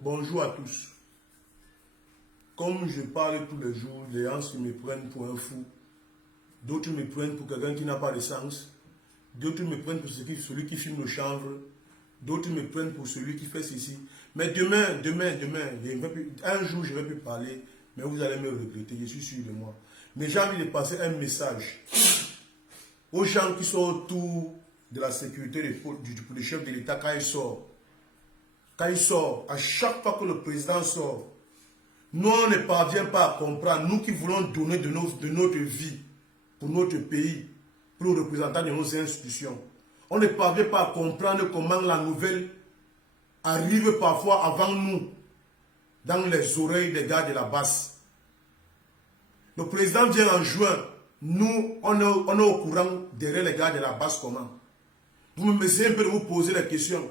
Bonjour à tous. Comme je parle tous les jours, les gens me prennent pour un fou. D'autres me prennent pour quelqu'un qui n'a pas de sens. D'autres me prennent pour celui qui filme le chanvre. D'autres me prennent pour celui qui fait ceci. Mais demain, un jour je vais plus parler, mais vous allez me regretter, je suis sûr de moi. Mais j'ai envie de passer un message aux gens qui sont autour de la sécurité du chef de l'État quand il sort. Quand il sort, à chaque fois que le président sort, nous on ne parvient pas à comprendre, nous qui voulons donner de notre vie pour notre pays, pour les représentants de nos institutions. On ne parvient pas à comprendre comment la nouvelle arrive parfois avant nous, dans les oreilles des gars de la base. Le président vient en juin, nous on est au courant derrière les gars de la base comment. Vous me essayez un peu de vous poser la question.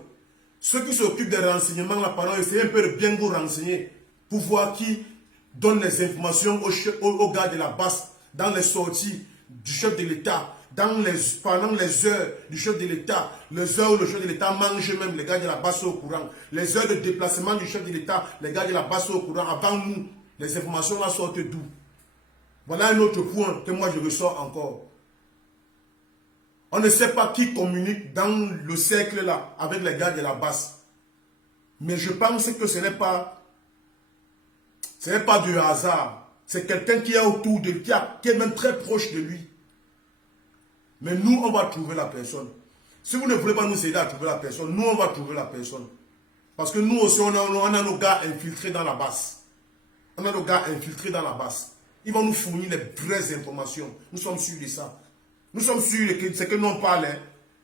Ceux qui s'occupent des renseignements, là, pardon, essayez un peu de bien vous renseigner pour voir qui donne les informations aux gars de la base dans les sorties du chef de l'État, pendant les heures du chef de l'État, les heures où le chef de l'État mange même, les gars de la base sont au courant. Les heures de déplacement du chef de l'État, les gars de la base sont au courant. Avant nous, les informations là sortent d'où? Voilà un autre point que moi je ressors encore. On ne sait pas qui communique dans le cercle là avec les gars de la base. Mais je pense que ce n'est pas du hasard. C'est quelqu'un qui est autour de lui, qui est même très proche de lui. Mais nous, on va trouver la personne. Si vous ne voulez pas nous aider à trouver la personne, nous, on va trouver la personne. Parce que nous aussi, on a nos gars infiltrés dans la base. On a nos gars infiltrés dans la base. Ils vont nous fournir les vraies informations. Nous sommes sûrs de ça. Nous sommes sûrs que c'est que nous on parle. Hein.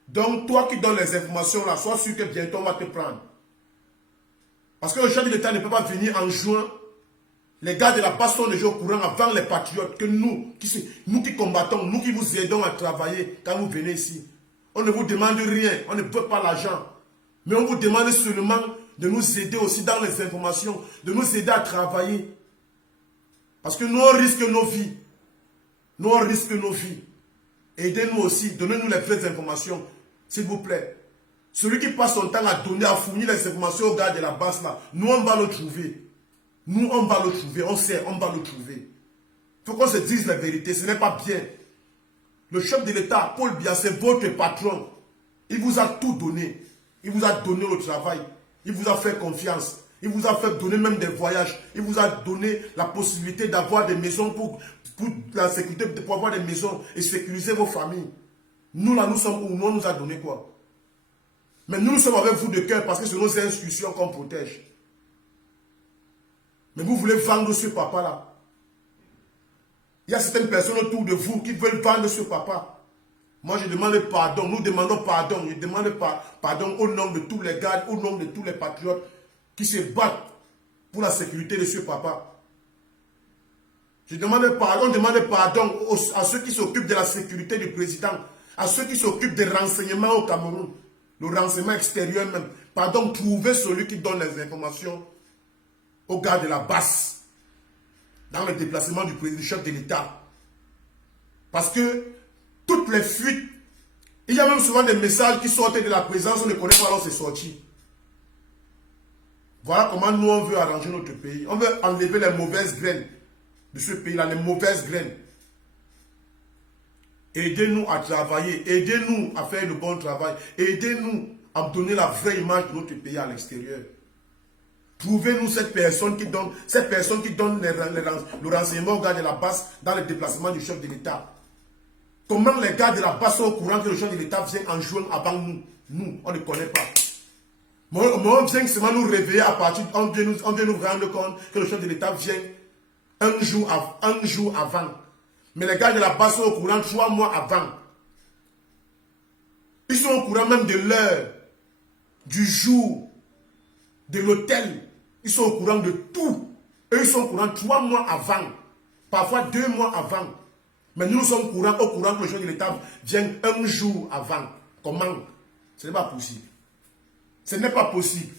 Donc, toi qui donnes les informations là, sois sûr que bientôt on va te prendre. Parce que le chef de l'État ne peut pas venir en juin. Les gars de la base sont déjà au courant avant les patriotes que nous qui combattons, nous qui vous aidons à travailler quand vous venez ici. On ne vous demande rien, on ne veut pas l'argent. Mais on vous demande seulement de nous aider aussi dans les informations, de nous aider à travailler. Parce que nous on risque nos vies. Nous on risque nos vies. Aidez-nous aussi, donnez-nous les vraies informations, s'il vous plaît. Celui qui passe son temps à donner, à fournir les informations aux gars de la base là, nous on va le trouver. Nous on va le trouver, on sait, on va le trouver. Il faut qu'on se dise la vérité, ce n'est pas bien. Le chef de l'État, Paul Biya, c'est votre patron. Il vous a tout donné. Il vous a donné le travail. Il vous a fait confiance. Il vous a fait donner même des voyages. Il vous a donné la possibilité d'avoir des maisons pour la sécurité, pour avoir des maisons et sécuriser vos familles. Nous là, nous sommes où? Nous, on nous a donné quoi? Mais nous sommes avec vous de cœur parce que c'est nos institutions qu'on protège. Mais vous voulez vendre ce papa-là. Il y a certaines personnes autour de vous qui veulent vendre ce papa. Moi, je demande pardon. Nous demandons pardon. Je demande pardon au nom de tous les gars, au nom de tous les patriotes qui se battent pour la sécurité de ce papa. On demande pardon à ceux qui s'occupent de la sécurité du président, à ceux qui s'occupent des renseignements au Cameroun, le renseignement extérieur même. Pardon, trouvez celui qui donne les informations aux gars de la base dans le déplacement du chef de l'État. Parce que toutes les fuites, il y a même souvent des messages qui sortent de la présence, on ne connaît pas alors c'est sorti. Voilà comment nous on veut arranger notre pays. On veut enlever les mauvaises graines de ce pays-là, les mauvaises graines. Aidez-nous à travailler, aidez-nous à faire le bon travail, aidez-nous à donner la vraie image de notre pays à l'extérieur. Trouvez-nous cette personne qui donne le renseignement aux gars de la base dans le déplacement du chef de l'État. Comment les gars de la base sont au courant que le chef de l'État vient en juin avant nous? Nous, on ne connaît pas. Mais on vient seulement nous réveiller à partir, on vient nous rendre compte que le chef de l'État vient un jour avant. Mais les gars de la base sont au courant 3 mois avant. Ils sont au courant même de l'heure, du jour, de l'hôtel. Ils sont au courant de tout. Eux, ils sont au courant 3 mois avant. Parfois 2 mois avant. Mais nous sommes au courant que le chef de l'État vient un jour avant. Comment? Ce n'est pas possible. Ce n'est pas possible.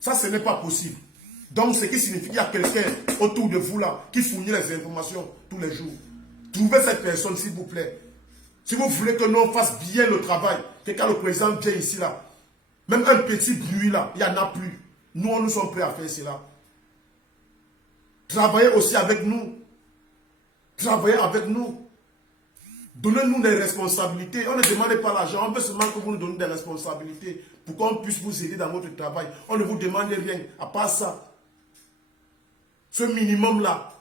Ça, ce n'est pas possible. Donc, ce qui signifie qu'il y a quelqu'un autour de vous là qui fournit les informations tous les jours. Trouvez cette personne, s'il vous plaît. Si vous voulez que nous on fasse bien le travail, que quand le président vient ici là, même un petit bruit là, il n'y en a plus. Nous, nous sommes prêts à faire cela. Travaillez aussi avec nous. Travaillez avec nous. Donnez-nous des responsabilités. On ne demande pas l'argent. On veut seulement que vous nous donnez des responsabilités pour qu'on puisse vous aider dans votre travail. On ne vous demande rien. À part ça, ce minimum-là.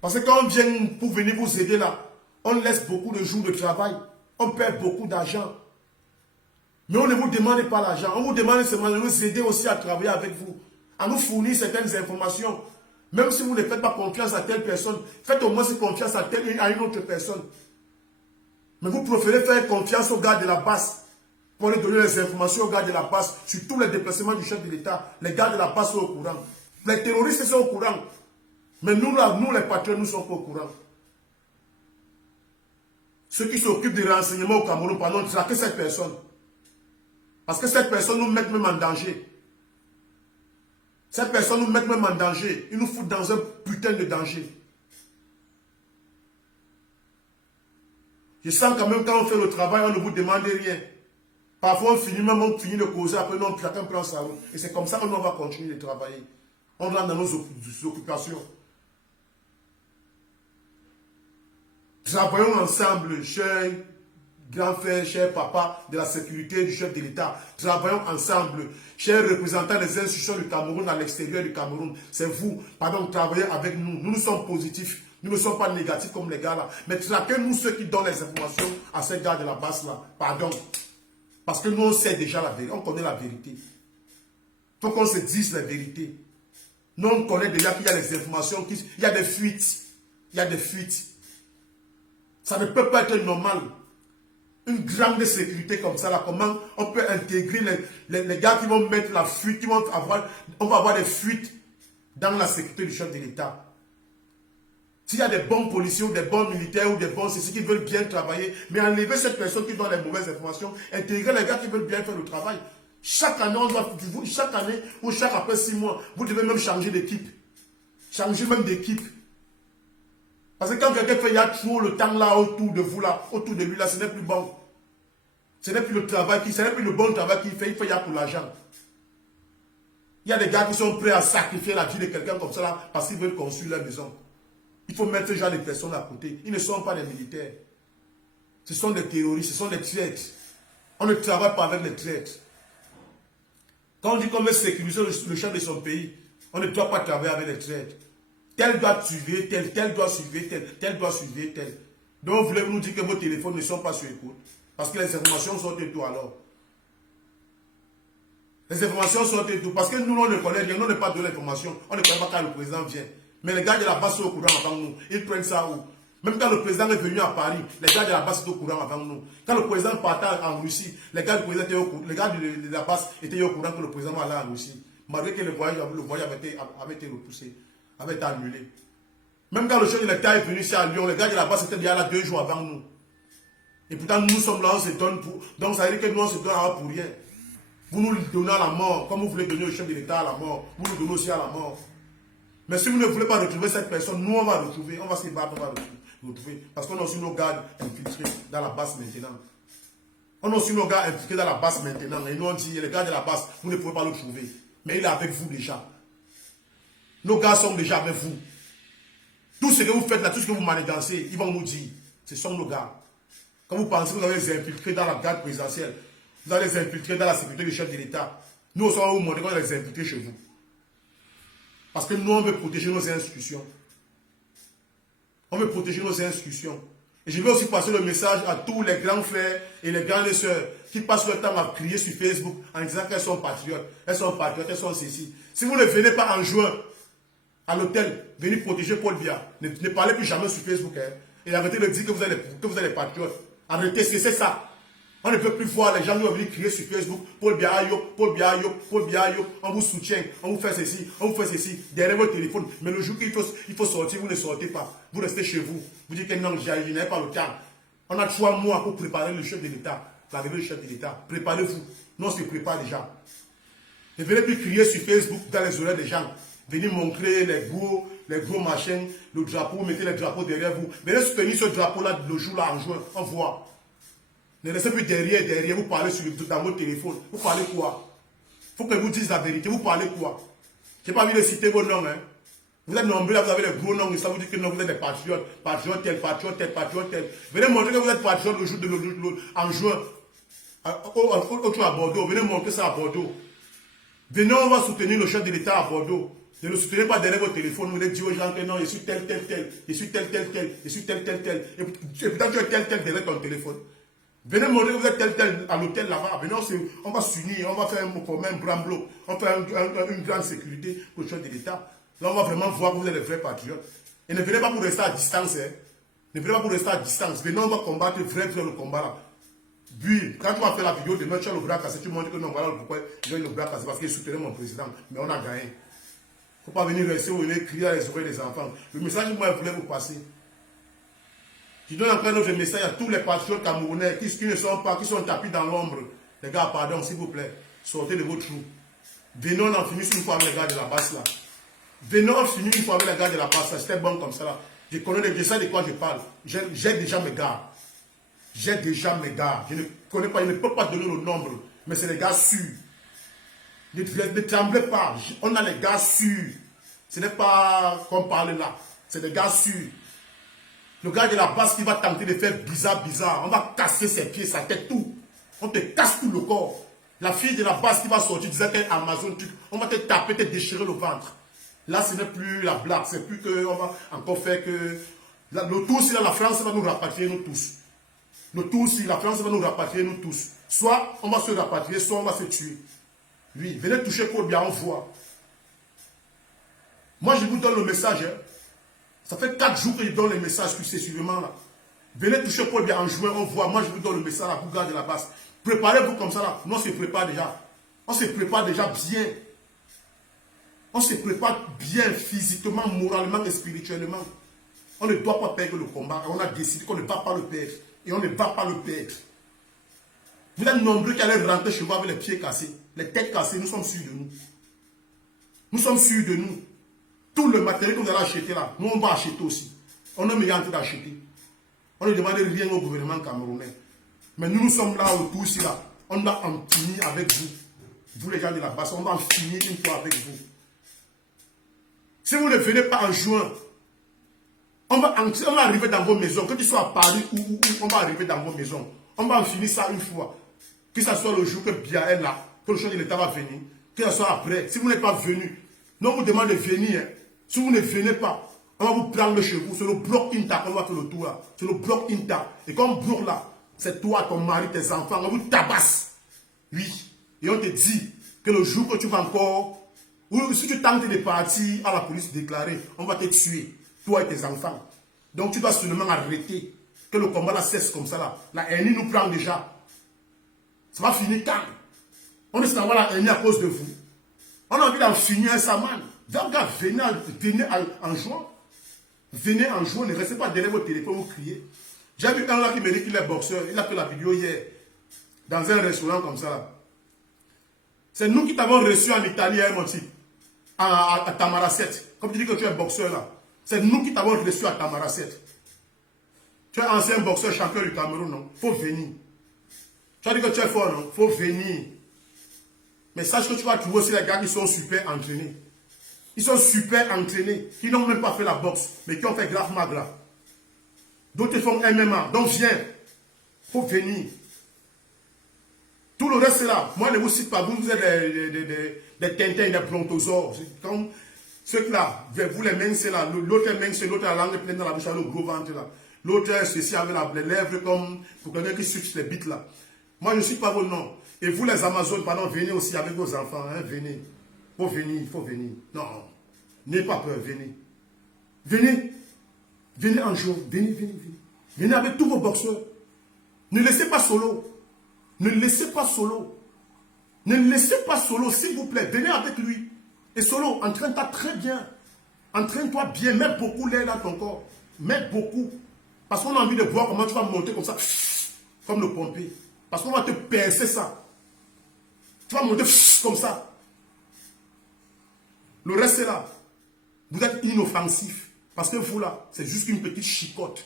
Parce que quand on vient pour venir vous aider là, on laisse beaucoup de jours de travail. On perd beaucoup d'argent. Mais on ne vous demande pas l'argent. On vous demande seulement de nous aider aussi à travailler avec vous. À nous fournir certaines informations. Même si vous ne faites pas confiance à telle personne, faites au moins confiance à une autre personne. Mais vous préférez faire confiance aux gars de la base pour leur donner les informations aux gars de la base sur tous les déplacements du chef de l'État. Les gars de la base sont au courant. Les terroristes sont au courant. Mais nous, là, nous les patrons, nous ne sommes pas au courant. Ceux qui s'occupent des renseignements au Cameroun, pardon, traquer cette personne. Parce que cette personne nous met même en danger. Cette personne nous met même en danger. Ils nous foutent dans un putain de danger. Je sens quand même quand on fait le travail, on ne vous demande rien. Parfois on finit même, on finit de causer, après non, chacun prend sa route. Et c'est comme ça qu'on va continuer de travailler. On rentre dans nos occupations. Travaillons ensemble, chers grands frères, chers papas de la sécurité du chef de l'État. Travaillons ensemble, chers représentants des institutions du Cameroun à l'extérieur du Cameroun. C'est vous, pardon, travaillez avec nous. Nous sommes positifs. Nous ne sommes pas négatifs comme les gars là. Mais traquez-nous ceux qui donnent les informations à ces gars de la base là. Pardon. Parce que nous on sait déjà la vérité. On connaît la vérité. Il faut qu'on se dise la vérité. Nous on connaît déjà qu'il y a des informations, il y a des fuites. Il y a des fuites. Ça ne peut pas être normal. Une grande sécurité comme ça là, comment on peut intégrer les gars qui vont mettre la fuite, on va avoir des fuites dans la sécurité du chef de l'État. S'il y a des bons policiers ou des bons militaires ou des bons ceux qui veulent bien travailler, mais enlever cette personne qui donne les mauvaises informations, intégrer les gars qui veulent bien faire le travail. Chaque année, chaque année ou chaque après 6 mois, vous devez même changer d'équipe. Changer même d'équipe. Parce que quand quelqu'un fait, il y a trop le temps là autour de vous là, autour de lui là, ce n'est plus bon. Ce n'est plus le travail, ce n'est plus le bon travail qu'il fait, il y a pour l'argent. Il y a des gars qui sont prêts à sacrifier la vie de quelqu'un comme ça là, parce qu'ils veulent construire leur maison. Il faut mettre ce genre de personnes à côté. Ils ne sont pas des militaires. Ce sont des terroristes, ce sont des traîtres. On ne travaille pas avec les traîtres. Quand on dit qu'on veut sécuriser le chef de son pays, on ne doit pas travailler avec les traîtres. Tel doit suivre tel, tel doit suivre tel, tel doit suivre tel. Donc, voulez-vous nous dire que vos téléphones ne sont pas sur écoute? Parce que les informations sont de tout alors. Les informations sont de tout. Parce que nous, on ne connaît rien, on n'a pas de l'information. On ne connaît pas quand le président vient. Mais les gars de la base sont au courant avant nous. Ils prennent ça où? Même quand le président est venu à Paris, les gars de la base étaient au courant avant nous. Quand le président partait en Russie, les gars de la base étaient au courant que le président allait en Russie. Malgré que le voyage avait été repoussé, avait été annulé. Même quand le chef de l'État est venu ici à Lyon, les gars de la base étaient déjà là 2 jours avant nous. Et pourtant, nous sommes là, on se donne pour... Donc ça veut dire que nous, on se donne pour rien. Vous nous donnez à la mort, comme vous voulez donner au chef de l'État à la mort, vous nous donnez aussi à la mort. Mais si vous ne voulez pas retrouver cette personne, nous on va retrouver, on va se battre, on va retrouver. Parce qu'on a aussi nos gars infiltrés dans la base maintenant. On a aussi nos gars infiltrés dans la base maintenant. Et nous on dit, les gars de la base, vous ne pouvez pas le trouver. Mais il est avec vous déjà. Nos gars sont déjà avec vous. Tout ce que vous faites là, tout ce que vous manigancez, ils vont nous dire. Ce sont nos gars. Quand vous pensez que vous allez les infiltrer dans la garde présidentielle, vous allez les infiltrer dans la sécurité du chef de l'État, nous on va vous montrer qu'on va les infiltrer chez vous. Parce que nous, on veut protéger nos institutions. On veut protéger nos institutions. Et je veux aussi passer le message à tous les grands frères et les grandes sœurs qui passent leur temps à crier sur Facebook en disant qu'elles sont patriotes, elles sont ceci. Si vous ne venez pas en juin à l'hôtel, venez protéger Paul Biya. Ne parlez plus jamais sur Facebook. Hein. Et arrêtez de dire que vous êtes patriotes. Arrêtez, c'est ça. On ne peut plus voir les gens nous venir crier sur Facebook, Paul Biya Ayo, Paul Biya Ayo, Paul Biya Ayo, on vous soutient, on vous fait ceci, on vous fait ceci, derrière votre téléphone. Mais le jour qu'il faut sortir, vous ne sortez pas. Vous restez chez vous. Vous dites que non, je n'ai pas le temps. On a 3 mois pour préparer le chef de l'État, l'arrivée du chef de l'État. Préparez-vous. Nous, on se prépare déjà. Ne venez plus crier sur Facebook dans les oreilles des gens. Venez montrer les gros machins, le drapeau, mettez les drapeaux derrière vous. Venez soutenir ce drapeau-là le jour-là en juin, on voit. Ne restez plus derrière, vous parlez dans votre téléphone. Vous parlez quoi? faut que vous disiez la vérité. Vous parlez quoi? Je n'ai pas envie de citer vos noms. Hein. Vous êtes nombreux là, vous avez les gros noms et ça vous dit que non, vous êtes des patriotes. Patriotes tel, patriote tel, patriote tel. Venez montrer que vous êtes patriote le jour de en juin. À Bordeaux. Venez montrer ça à Bordeaux. Venez, on va soutenir le chef de l'État à Bordeaux. Ne le soutenez pas derrière votre téléphone. Vous allez dire aux gens que non, je suis tel, tel, tel. Je suis tel, tel, tel. Je suis tel, tel, tel. Et peut-être tu es tel, tel derrière ton téléphone. Venez montrer que vous êtes tel, tel à l'hôtel là-bas. Venez, on va s'unir. On va faire un bramblot. On va faire une grande sécurité pour le chef de l'État. Là, on va vraiment voir que vous êtes les vrais patriotes. Et ne venez pas pour rester à distance. Hein. Ne venez pas pour rester à distance. Venez, on va combattre le combat là. Puis, quand tu vas faire la vidéo demain, tu as le bras cassé, tu montres que non, voilà pourquoi j'ai le bras cassé, parce qu'il soutenait mon président. Mais on a gagné. Il ne faut pas venir rester où il est crier à les oreilles des enfants. Le message que moi, je voulais vous passer. Je donne encore un autre message à tous les patriotes camerounais qui ne sont pas, qui sont tapis dans l'ombre. Les gars, pardon, s'il vous plaît, sortez de vos trous. Venez, on en finit une fois avec les gars de la basse là. Venez, on finit une fois avec les gars de la basse là. C'était bon comme ça là. Je connais, je sais de quoi je parle. J'ai déjà mes gars. J'ai déjà mes gars. Je ne connais pas, je ne peux pas donner le nombre. Mais c'est les gars sûrs. Ne tremblez pas. On a les gars sûrs. Ce n'est pas comme parler là. C'est des gars sûrs. Le gars de la base qui va tenter de faire bizarre. On va casser ses pieds, sa tête, tout. On te casse tout le corps. La fille de la base qui va sortir disait qu'elle est Amazon, on va te taper, te déchirer le ventre. Là, ce n'est plus la blague. C'est plus qu'on va encore faire que... Le tout, c'est la France va nous rapatrier, nous tous. Le tout, si la France va nous rapatrier, nous tous. Soit on va se rapatrier, soit on va se tuer. Oui, venez toucher Paul bien, on voit. Moi, je vous donne le message. Hein. Ça fait 4 jours que je donne les messages successivement là. Venez toucher Paul bien en juin, on voit. Moi, je vous donne le message à Bouga de la base. Préparez-vous comme ça là. Nous, on se prépare déjà. On se prépare déjà bien. On se prépare bien physiquement, moralement et spirituellement. On ne doit pas perdre le combat. On a décidé qu'on ne va pas le perdre. Et on ne va pas le perdre. Vous êtes nombreux qui allaient rentrer chez vous avec les pieds cassés, les têtes cassées. Nous sommes sûrs de nous. Nous sommes sûrs de nous. Tout le matériel que vous allez acheter là, nous on va acheter aussi. On est meilleur en train d'acheter. On ne demande rien au gouvernement camerounais. Mais nous, nous sommes là autour ici là. On va en finir avec vous. Vous les gens de la base, on va en finir une fois avec vous. Si vous ne venez pas en juin, on va arriver dans vos maisons. Que tu sois à Paris ou on va arriver dans vos maisons. On va en finir ça une fois. Que ce soit le jour que Bia est là, que le chef de l'État va venir. Que ce soit après. Si vous n'êtes pas venu, non, on vous demande de venir. Hein. Si vous ne venez pas, on va vous prendre chez vous. C'est le bloc Inta qu'on va faire le tour là. C'est le bloc Inta. Et comme bloc là, c'est toi, ton mari, tes enfants. On vous tabasse. Oui. Et on te dit que le jour que tu vas encore, ou si tu tentes de partir à la police déclarer, on va te tuer. Toi et tes enfants. Donc tu dois seulement arrêter. Que le combat là cesse comme ça là. La haine nous prend déjà. Ça va finir quand? On est dans la haine à cause de vous. On a envie d'en finir ça, man. Donc venez en juin. Venez en juin, ne restez pas derrière votre téléphone, vous criez. J'ai vu un là qui me dit qu'il est boxeur. Il a fait la vidéo hier. Dans un restaurant comme ça là. C'est nous qui t'avons reçu en Italie, hein, mon type. À Tamaracet. Comme tu dis que tu es boxeur là. C'est nous qui t'avons reçu à Tamaracet. Tu es ancien boxeur champion du Cameroun, non? Faut venir. Tu as dit que tu es fort, non? Faut venir. Mais sache que tu vas trouver aussi les gars qui sont super entraînés. Ils sont super entraînés. Qui n'ont même pas fait la boxe, mais qui ont fait Krav Maga. D'autres font MMA. Donc viens. Faut venir. Tout le reste c'est là. Moi, je ne vous cite pas. Vous êtes des Tintins, des brontosaures. Comme ceux-là, vous les mains, c'est là. L'autre main, c'est l'autre, la langue pleine dans la bouche, le gros ventre là. L'autre, ceci avec les lèvres comme pour quelqu'un qui switch les bites là. Moi, je ne suis pas vos noms. Et vous, les Amazones, pardon, venez aussi avec vos enfants. Hein, venez. Faut venir, il faut venir. Non, n'ayez pas peur, venez. Venez. Venez en jour. Venez, venez, venez. Venez avec tous vos boxeurs. Ne laissez pas solo. Ne laissez pas solo. Ne laissez pas solo, s'il vous plaît. Venez avec lui. Et solo, entraîne-toi très bien. Entraîne-toi bien. Mets beaucoup l'air dans ton corps. Mets beaucoup. Parce qu'on a envie de voir comment tu vas monter comme ça. Comme le pompier. Parce qu'on va te percer ça. Tu vas monter comme ça. Le reste est là. Vous êtes inoffensif. Parce que vous là, c'est juste une petite chicotte.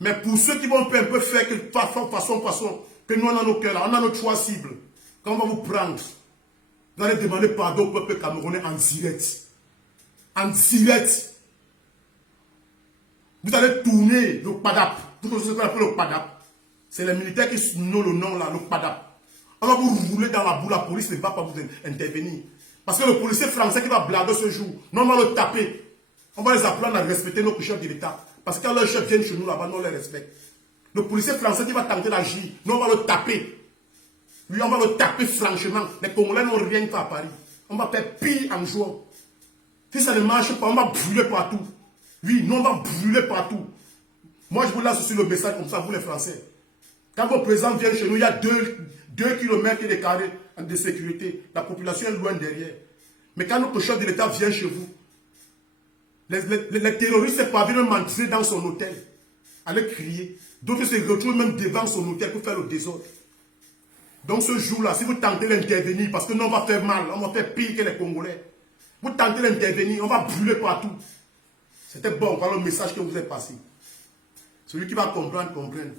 Mais pour ceux qui vont un peu faire que façon, que nous on a nos cœurs là, on a nos 3 cibles. Quand on va vous prendre, Vous allez demander pardon au peuple camerounais en direct. En direct. Vous allez tourner le PADAP. Vous savez ce qu'on appelle le PADAP. C'est les militaires qui n'ont le nom là, le PADAP. On va vous rouler dans la boue, la police ne va pas vous intervenir. Parce que le policier français qui va blaguer ce jour, non, on va le taper. On va les apprendre à respecter nos chefs de l'État. Parce que quand leurs chefs viennent chez nous là-bas, nous on les respecte. Le policier français qui va tenter d'agir, nous on va le taper. Lui, on va le taper franchement. Les Congolais n'ont rien fait à Paris. On va faire pire en jouant. Si ça ne marche pas, on va brûler partout. Oui, nous on va brûler partout. Moi je vous lance sur le message comme ça, vous les Français. Quand vos présidents viennent chez nous, il y a 2 kilomètres de carrés de sécurité. La population est loin derrière. Mais quand notre chef de l'État vient chez vous, les terroristes parviennent à entrer dans son hôtel, aller crier. D'autres se retrouvent même devant son hôtel pour faire le désordre. Donc ce jour-là, si vous tentez d'intervenir, parce que nous on va faire mal, on va faire pire que les Congolais. Vous tentez d'intervenir, on va brûler partout. C'était bon, voilà le message que vous avez passé. Celui qui va comprendre, comprenne.